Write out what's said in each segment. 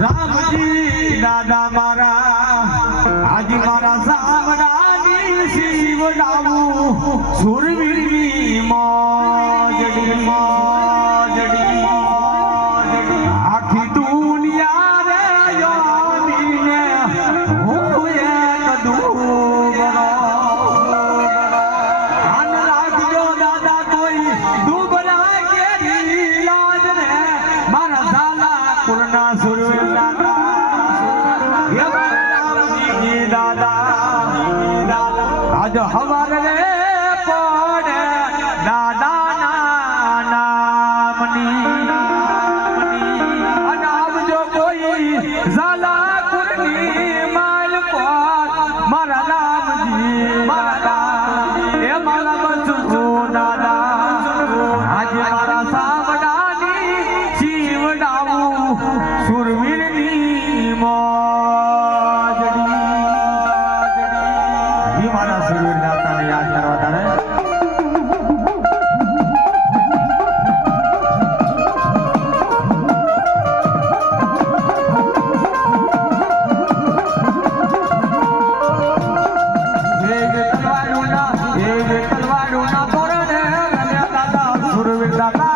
રામજી દાદા મારા આજ મારા સામરાની શિવડાવું સુરવીરની મોજડી મોજડી આખી દુનિયા રે યોમીને હું એક દુબળો આન રાખજો દાદા કોઈ દુબળા કે લાજ રે મારા ઝાલા કુરના સુરવીર દાદા આજ હવાર રે પડે દાદાના નામની અને આવજો કોઈ ઝાલા કુરની માલકો મારા રામજી મારા એ મારા બચુ દાદા આજે મારા સાવડાની શિવડાવું સુરવીરની મોજડી મારા સુરવીર દાતાને યાદ કરવા તારે તલવારોના પોરને દાદા સુરવીર દાતા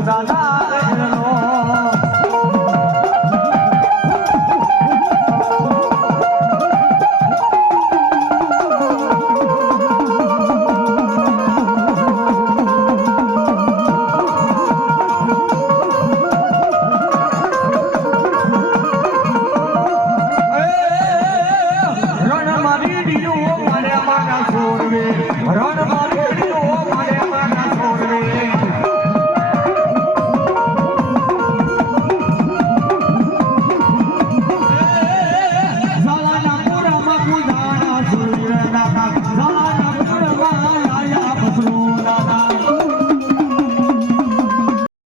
દાદા